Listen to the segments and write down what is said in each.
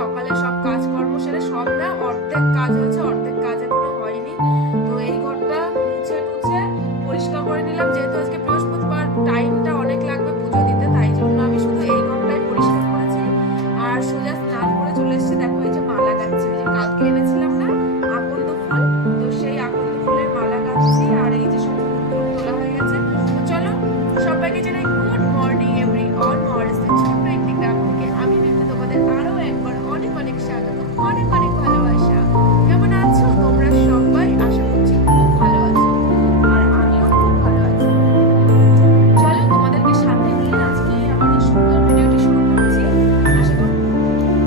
সকালে সব কাজকর্ম সেরে সব না অর্ধেক কাজ হয়েছে, অর্ধেক কাজ এখনো হয়নি। তো এই ঘরটা মুছে টুছে পরিষ্কার করে নিলাম, যেহেতু আজকে বৃহস্পতিবার টাইমটা অনেক লাগবে পুজো দিতে, তাই জন্য আমি শুধু এই ঘরটাই পরিষ্কার করেছি। আর সোজা স্নান করে চলে এসেছি। দেখো এই যে মালা গাচ্ছি, যে কালকে এনেছিলাম না আকন্দ ফুল, তো সেই আকন্দ ফুলের মালা গাচ্ছি। আর এই যে সব ফুল তোলা হয়ে গেছে। তো চলো সবাইকে জানাই গুড মর্নিং এভরিওয়ান। মহারাষ্ট্রের ছোট্ট একটি গ্রাম থেকে আমি মিমি তোমাদের আরো একবার অনেক অনেক স্বাগত, অনেক অনেক ভালোবাসা। কেমন আছো তোমরা সবাই? আশা করছি খুব ভালো আছো, আর আমিও খুব ভালো আছি। চলো তোমাদেরকে সাথে নিয়ে আজকে আমার এই সুন্দর ভিডিওটি শুরু করছি। আশা করি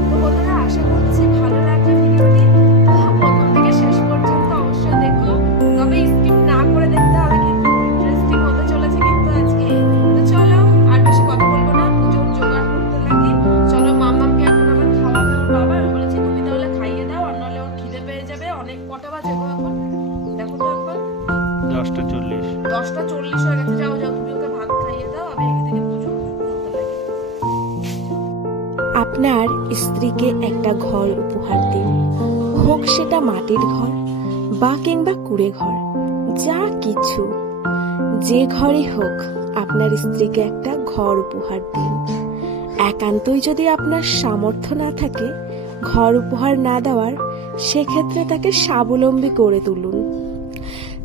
তো বন্ধুরা, আশা করছি ভালো লাগবে ভিডিওটি। তো প্রথম থেকে শেষ পর্যন্ত অবশ্যই দেখো, তবে স্কিপ না করে দেখতে হবে, কিন্তু ইন্টারেস্টিং হতে চলেছে কিন্তু আজকে। তো চলো আর বেশি কথা বলবো না, পুজোর জোগাড় করতে লাগি। চলো মামামকে এখন আবার খাওয়াবে ওর বাবা। আমি বলেছি তুমি তাহলে খাইয়ে দাও, আর নাহলে ওর খিদে পেয়ে যাবে। অনেক কটা বাজে গো এখন? দেখো তো একবার, 10:40। 10:40 হয়ে গেছে। যাও যাও, তুমি ওকে ভাত খাইয়ে দাও, আমি এদিকে পুজো করতে লাগি। আপনার স্ত্রীকে একটা ঘর উপহার দিন, হোক সেটা মাটির ঘর বা কিংবা কুড়ে ঘর, যা কিছু যে ঘরই হোক, আপনার স্ত্রীকে একটা ঘর উপহার দিন। একান্তই যদি আপনার সামর্থ্য না থাকে ঘর উপহার না দেওয়ার, সেক্ষেত্রে তাকে স্বাবলম্বী করে তুলুন।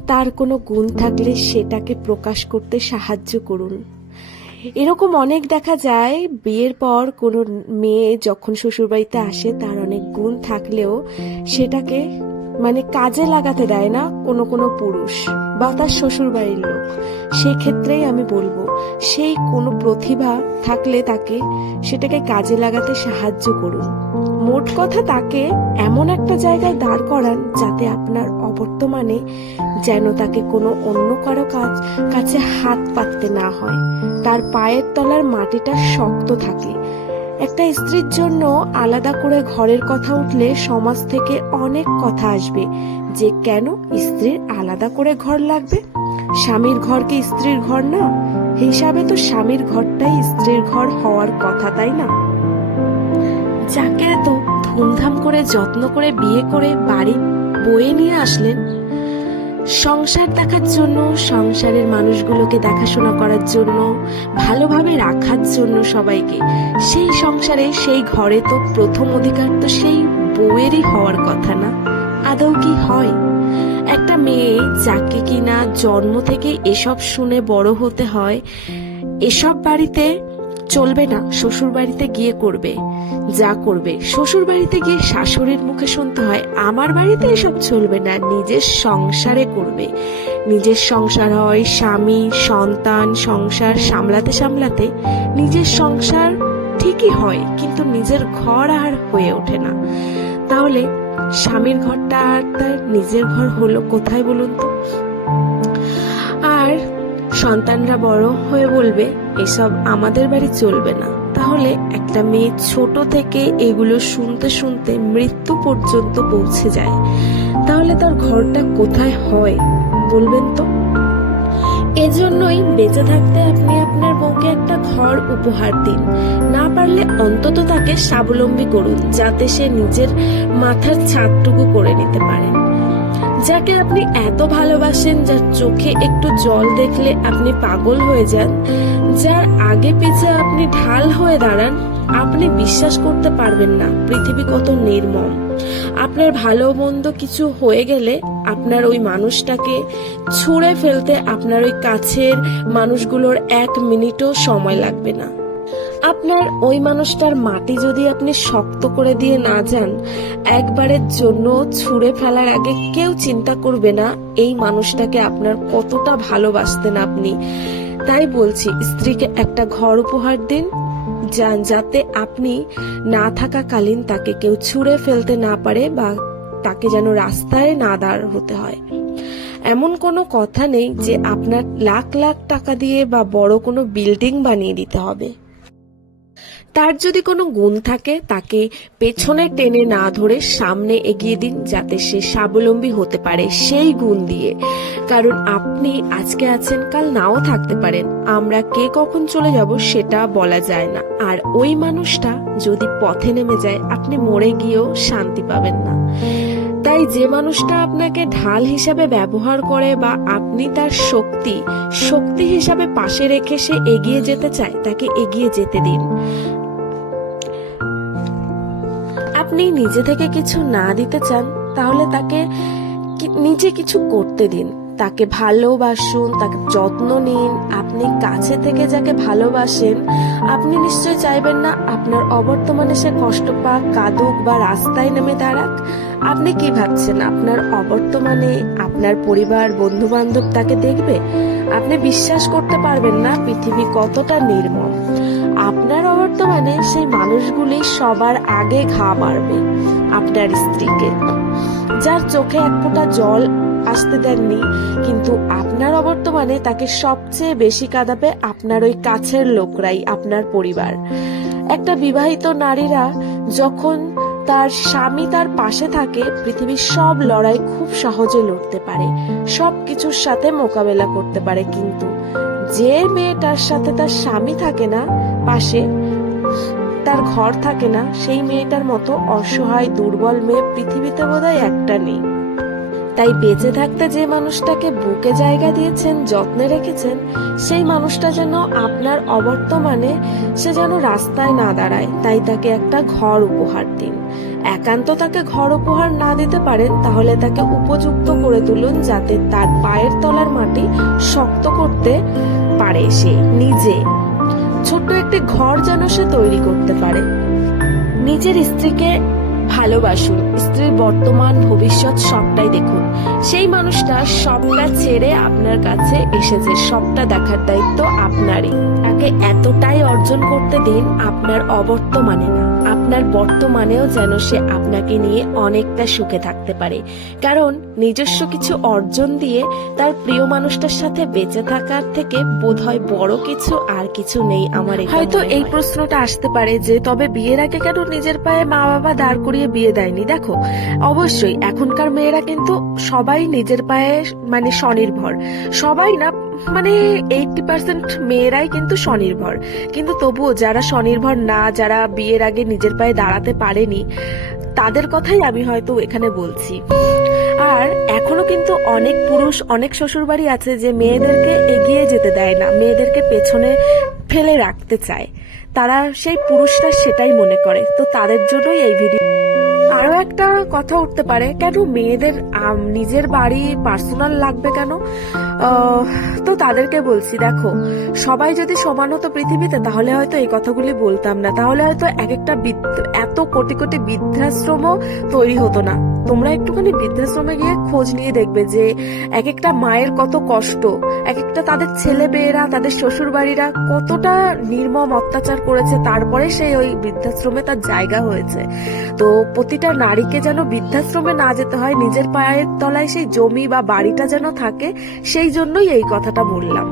তার কোনো গুণ থাকলে সেটাকে প্রকাশ করতে সাহায্য করুন। এরকম অনেক দেখা যায়, বিয়ের পর কোনো মেয়ে যখন শ্বশুরবাড়িতে আসে তার অনেক গুণ থাকলেও সেটাকে কাজে লাগাতে দেয় না কোনো কোনো পুরুষ বা তার শ্বশুরবাড়ির লোক। সেক্ষেত্রেই আমি বলবো, সেই কোনো প্রতিভা থাকলে তাকে সেটাকে কাজে লাগাতে সাহায্য করুন। মোট কথা, তাকে এমন একটা জায়গায় দাঁড় করান যাতে আপনার অবর্তমানে যেন তাকে কোনো অন্য কারো কাছে হাত পাততে না হয়, তার পায়ের তলার মাটিটা শক্ত থাকে। একটা স্ত্রীর জন্য আলাদা করে ঘরের কথা উঠলে সমাজ থেকে অনেক কথা আসবে যে কেন স্ত্রীর আলাদা করে ঘর লাগবে, স্বামীর ঘর কি স্ত্রীর ঘর না? হিসাবে তো স্বামীর ঘরটাই স্ত্রীর ঘর হওয়ার কথা, তাই না? যাকে এত ধুমধাম করে যত্ন করে বিয়ে করে বাড়ি বয়ে নিয়ে আসলেন সংসার দেখার জন্য, সংসারের মানুষগুলোকে দেখাশোনা করার জন্য, ভালোভাবে রাখার জন্য সবাইকে, সেই সংসারে সেই ঘরে তো প্রথম অধিকার তো সেই বউয়েরই হওয়ার কথা না? আদৌ কি হয়? একটা মেয়ে যাকে কিনা জন্ম থেকে এসব শুনে বড় হতে হয়, এসব বাড়িতে চলবে না, শ্বশুর বাড়িতে গিয়ে করবে যা করবে। শ্বশুর বাড়িতে গিয়ে শাশুড়ির মুখে শুনতে হয় আমার বাড়িতে এসব চলবে না, নিজের সংসারে করবে। নিজের সংসার হয় স্বামী সন্তান, সংসার সামলাতে সামলাতে নিজের সংসার ঠিকই হয়, কিন্তু নিজের ঘর আর হয়ে ওঠে না। তাহলে স্বামীর ঘরটা আর তার নিজের ঘর হলো কোথায় বলুন তো? আর সন্তানরা বড় হয়ে বলবে এসব আমাদের বাড়ি চলবে না। তাহলে একটা মেয়ে ছোট থেকে এগুলো শুনতে শুনতে মৃত্যু পর্যন্ত পৌঁছে যায়, তাহলে তার ঘরটা কোথায় হয় বলবেন তো? এজন্যই বেঁচে থাকতে আপনি আপনার বউকে একটা ঘর উপহার দিন। না পারলে অন্তত তাকে স্বাবলম্বী করুন, যাতে সে নিজের মাথার ছাদটুকু করে নিতে পারেন। যাকে আপনি এত ভালোবাসেন, যার চোখে একটু জল দেখলে আপনি পাগল হয়ে যান, যার আগে পিছে আপনি ঢাল হয়ে দাঁড়ান, আপনি বিশ্বাস করতে পারবেন না পৃথিবী কত নির্মম। আপনার ভালো মন্দ কিছু হয়ে গেলে আপনার ওই মানুষটাকে ছুঁড়ে ফেলতে আপনার ওই কাছের মানুষগুলোর 1 মিনিটও সময় লাগবে না। আপনার ওই মানুষটার মাটি যদি আপনি শক্ত করে দিয়ে না যান, একবারের জন্য ছুঁড়ে ফেলার আগে কেউ চিন্তা করবে না এই মানুষটাকে আপনার কতটা ভালোবাসতেন আপনি। তাই বলছি, স্ত্রীকে একটা ঘর উপহার দিন, যাতে আপনি না থাকাকালীন তাকে কেউ ছুঁড়ে ফেলতে না পারে বা তাকে যেন রাস্তায় না দাঁড় হতে হয়। এমন কোনো কথা নেই যে আপনার লাখ লাখ টাকা দিয়ে বা বড় কোনো বিল্ডিং বানিয়ে দিতে হবে। তার যদি কোনো গুণ থাকে তাকে পেছনে টেনে না ধরে সামনে এগিয়ে দিন, যাতে সে স্বাবলম্বী হতে পারে সেই গুণ দিয়ে। কারণ আপনি আজকে আছেন, কাল নাও থাকতে পারেন। আমরা কে কখন চলে যাব সেটা বলা যায় না। আর ওই মানুষটা যদি পথে নেমে যায়, আপনি মরে গিয়েও শান্তি পাবেন না। তাই যে মানুষটা আপনাকে ঢাল হিসাবে ব্যবহার করে বা আপনি তার শক্তি হিসাবে পাশে রেখে সে এগিয়ে যেতে চায়, তাকে এগিয়ে যেতে দিন। আপনি নিজে থেকে কিছু না দিতে চান, তাহলে তাকে নিজে কিছু করতে দিন। তাকে ভালোবাসুন, তাকে যত্ন নিন। আপনি কাছে থেকে যাকে ভালোবাসেন, আপনি নিশ্চয় চাইবেন না আপনার অবর্তমানে সে কষ্ট পাক, কাঁদুক বা রাস্তায় নেমে দাঁড়াক। আপনি কি ভাবছেন আপনার অবর্তমানে আপনার পরিবার, বন্ধু বান্ধব তাকে দেখবে? আপনি বিশ্বাস করতে পারবেন না পৃথিবী কতটা নির্মম। আপনার অবর্তমানে সেই মানুষগুলি সবার আগে ঘা মারবে আপনার স্ত্রীকে, যার চোখে এক ফোঁটা জল আসতে দেননি, কিন্তু আপনার অবর্তমানে তাকে সবচেয়ে বেশি কাঁদাবে আপনার ওই কাছের লোকরাই, আপনার পরিবার। একটা বিবাহিত নারীরা যখন তার স্বামী তার পাশে থাকে, পৃথিবীর সব লড়াই খুব সহজে লড়তে পারে, সব কিছুর সাথে মোকাবেলা করতে পারে। কিন্তু যে মেয়েটার সাথে তার স্বামী থাকে না পাশে, তার ঘর থাকে না, সেই মেয়েটার মতো অসহায় দুর্বল মেয়ে পৃথিবীতে বোধহয় একটা নেই। তাই বেঁচে থাকতে যে মানুষটাকে বুকে জায়গা দিয়েছেন, যত্নে রেখেছেন, সেই মানুষটা যেন আপনার অবর্তমানে সে যেন রাস্তায় না দাঁড়ায়। তাই তাকে একটা ঘর উপহার দিন। একান্ত তাকে ঘর উপহার না দিতে পারেন, তাহলে তাকে উপযুক্ত করে তুলুন, যাতে তার পায়ের তলার মাটি শক্ত করতে পারে সে নিজে। ছোট্ট একটি ঘর যেন সে তৈরি করতে পারে। নিজের স্ত্রীকে ভালোবাসুন, স্ত্রীর বর্তমান ভবিষ্যৎ সবটাই দেখুন। সেই মানুষটা সবটা ছেড়ে আপনার কাছে এসেছে, সবটা দেখার দায়িত্ব আপনারই। তাকে এতটাই অর্জন করতে দিন, আপনার অবর্তমানে না, আপনার বর্তমানেও যেন সে আপনাকে নিয়ে অনেকটা সুখে থাকতে পারে। কারণ নিজস্ব কিছু অর্জন দিয়ে তার প্রিয় মানুষটার সাথে বেঁচে থাকার থেকে বোধহয় বড় কিছু আর কিছু নেই। আমার হয়তো এই প্রশ্নটা আসতে পারে যে তবে বিয়ের আগে কেন নিজের পায়ে মা বাবা দাঁড় করিয়ে বিয়ে দেয়নি? দেখো, অবশ্যই এখনকার মেয়েরা কিন্তু সবাই নিজের পায়ে মানে স্বনির্ভর, সবাই না, মানে 80% মেয়েরাই কিন্তু স্বনির্ভর। কিন্তু তবুও যারা স্বনির্ভর না, যারা বিয়ের আগে নিজের পায়ে দাঁড়াতে পারেনি, তাদের কথাই আমি হয়তো এখানে বলছি। আর এখনো কিন্তু অনেক পুরুষ, অনেক শ্বশুরবাড়ি আছে যে মেয়েদেরকে এগিয়ে যেতে দেয় না, মেয়েদেরকে পেছনে ফেলে রাখতে চায়। তারা সেই পুরুষরা সেটাই মনে করে। তো তাদের জন্যই এই ভিডিও। আরো একটা কথা উঠতে পারে, কেন মেয়েদের নিজের বাড়ি পার্সোনাল লাগবে কেন? তো তাদেরকে বলছি, দেখো, সবাই যদি সমান হতো পৃথিবীতে, তাহলে হয়তো এই কথাগুলি বলতাম না, তাহলে হয়তো এক একটা এত কোটি কোটি বৃদ্ধাশ্রমও তৈরি হতো না। তোমরা একটুখানি বৃদ্ধাশ্রমে গিয়ে খোঁজ নিয়ে দেখবে যে এক একটা মায়ের কত কষ্ট, এক একটা তাদের ছেলে মেয়েরা, তাদের শ্বশুর বাড়িরা কতটা নির্মম অত্যাচার করেছে, তারপরে সেই ওই বৃদ্ধাশ্রমে তার জায়গা হয়েছে। তো প্রতিটা নারীকে যেন বৃদ্ধাশ্রমে না যেতে হয়, নিজের পায়ের তলায় সেই জমি বা বাড়িটা যেন থাকে, সেই জন্যই এই কথাটা বললাম।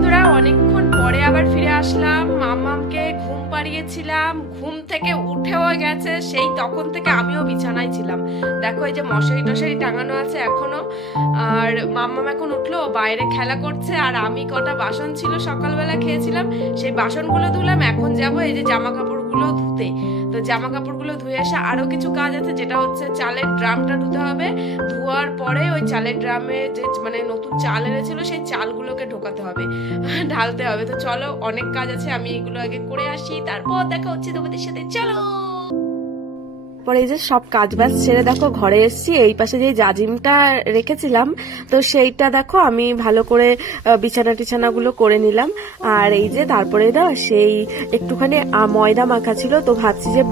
বন্ধুরা, অনেকক্ষণ পরে আবার ফিরে আসলাম। মাম্মামকে ঘুম পাড়িয়েছিলাম, ঘুম থেকে উঠেও গেছে, সেই তখন থেকে আমিও বিছানায় ছিলাম। দেখো এই যে মশারি টশারি টাঙানো আছে এখনো। আর মাম্মাম এখন উঠলো, বাইরে খেলা করছে, আর আমি কটা বাসন ছিল সকালবেলা খেয়েছিলাম, সেই বাসনগুলো ধুলাম। এখন যাব এই যে জামা কাপড়গুলো ধুতে। তো জামা কাপড়গুলো ধুয়ে এসে আরো কিছু কাজ আছে, যেটা হচ্ছে চালের ড্রামটা ধুতে হবে। ধোয়ার পরে ওই চালের ড্রামে যে মানে নতুন চাল এনেছিল সেই চালগুলোকে ঢোকাতে হবে, ঢালতে হবে। তো চলো, অনেক কাজ আছে, আমি এগুলো আগে করে আসি, তারপর দেখা হচ্ছে তোমাদের সাথে। চলো। পরে এই যে সব কাজ বাজ ছেড়ে দেখো ঘরে এসেছি। এই পাশে যে জাজিমটা রেখেছিলাম, তো সেইটা দেখো আমি ভালো করে বিছানা টিছানাগুলো করে নিলাম। আর এই যে তারপরে না সেই একটুখানি ময়দা মাখা ছিল, তো ভাবছি যে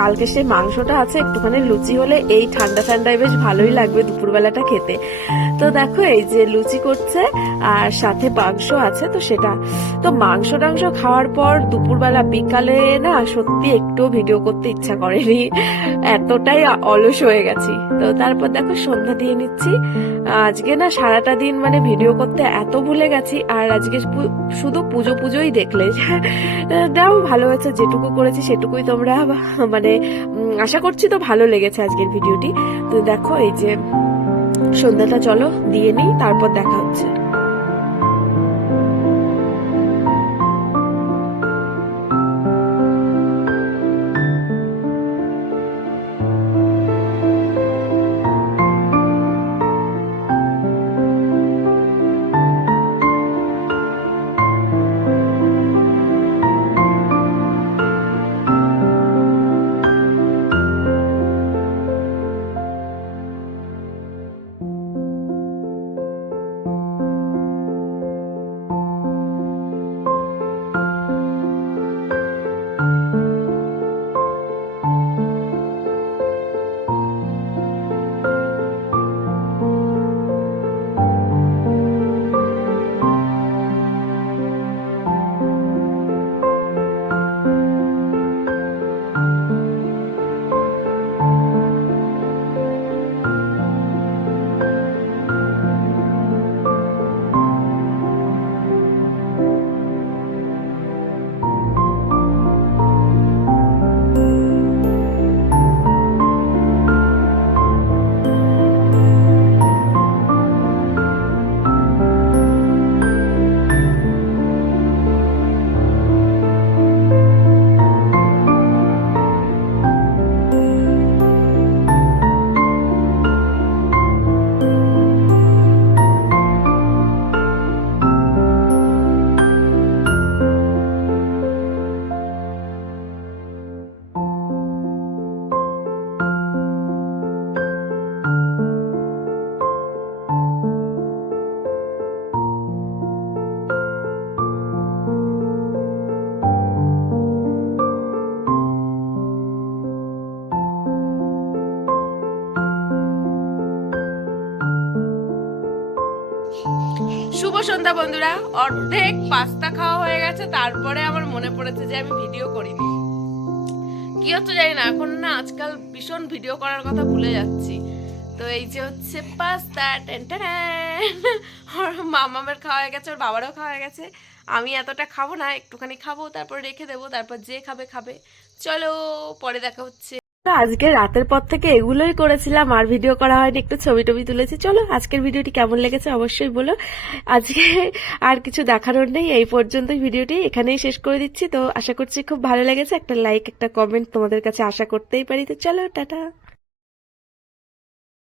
কালকে সেই মাংসটা আছে, একটুখানি লুচি হলে এই ঠান্ডা ঠান্ডায় বেশ ভালোই লাগবে দুপুরবেলাটা খেতে। তো দেখো এই যে লুচি করছে আর সাথে মাংস আছে, তো সেটা তো মাংস টাংস খাওয়ার পর দুপুরবেলা বিকালে না সত্যি একটু ভিডিও করতে ইচ্ছা করেনি, এতটাই অলস হয়ে গেছি। তো তারপর দেখো সন্ধ্যা দিয়ে নিচ্ছি। আজকে না সারাটা দিন মানে ভিডিও করতে এত ভুলে গেছি, আর আজকে শুধু পুজো পুজোই দেখলে দাও। ভালো হয়েছে, যেটুকু করেছি সেটুকুই তোমরা মানে আশা করছি তো ভালো লেগেছে আজকের ভিডিওটি। তো দেখো এই যে সন্ধ্যাটা চলো দিয়ে নিই, তারপর দেখা হচ্ছে। শুভ সন্ধ্যা বন্ধুরা, অর্ধেক পাস্তা খাওয়া হয়ে গেছে, তারপরে আমার মনে পড়েছে যে আমি ভিডিও করিনি। কি হচ্ছে জানি না, এখন না আজকাল ভীষণ ভিডিও করার কথা ভুলে যাচ্ছি। তো এই যে হচ্ছে পাস্তা, মামামের খাওয়া হয়ে গেছে, ওর বাবারও খাওয়া হয়ে গেছে। আমি এতটা খাবো না, একটুখানি খাবো, তারপর রেখে দেবো, তারপর যে খাবে খাবে। চলো পরে দেখা হচ্ছে। আজকে রাতের পর থেকে এগুলোই করেছিলাম, আর ভিডিও করা হয়নি, একটু ছবি টবি তুলেছি। চলো আজকের ভিডিওটি কেমন লেগেছে অবশ্যই বলো। আজকে আর কিছু দেখানোর নেই, এই পর্যন্তই ভিডিওটি এখানেই শেষ করে দিচ্ছি। তো আশা করছি খুব ভালো লেগেছে, একটা লাইক একটা কমেন্ট তোমাদের কাছে আশা করতেই পারি। তো চলো টাটা।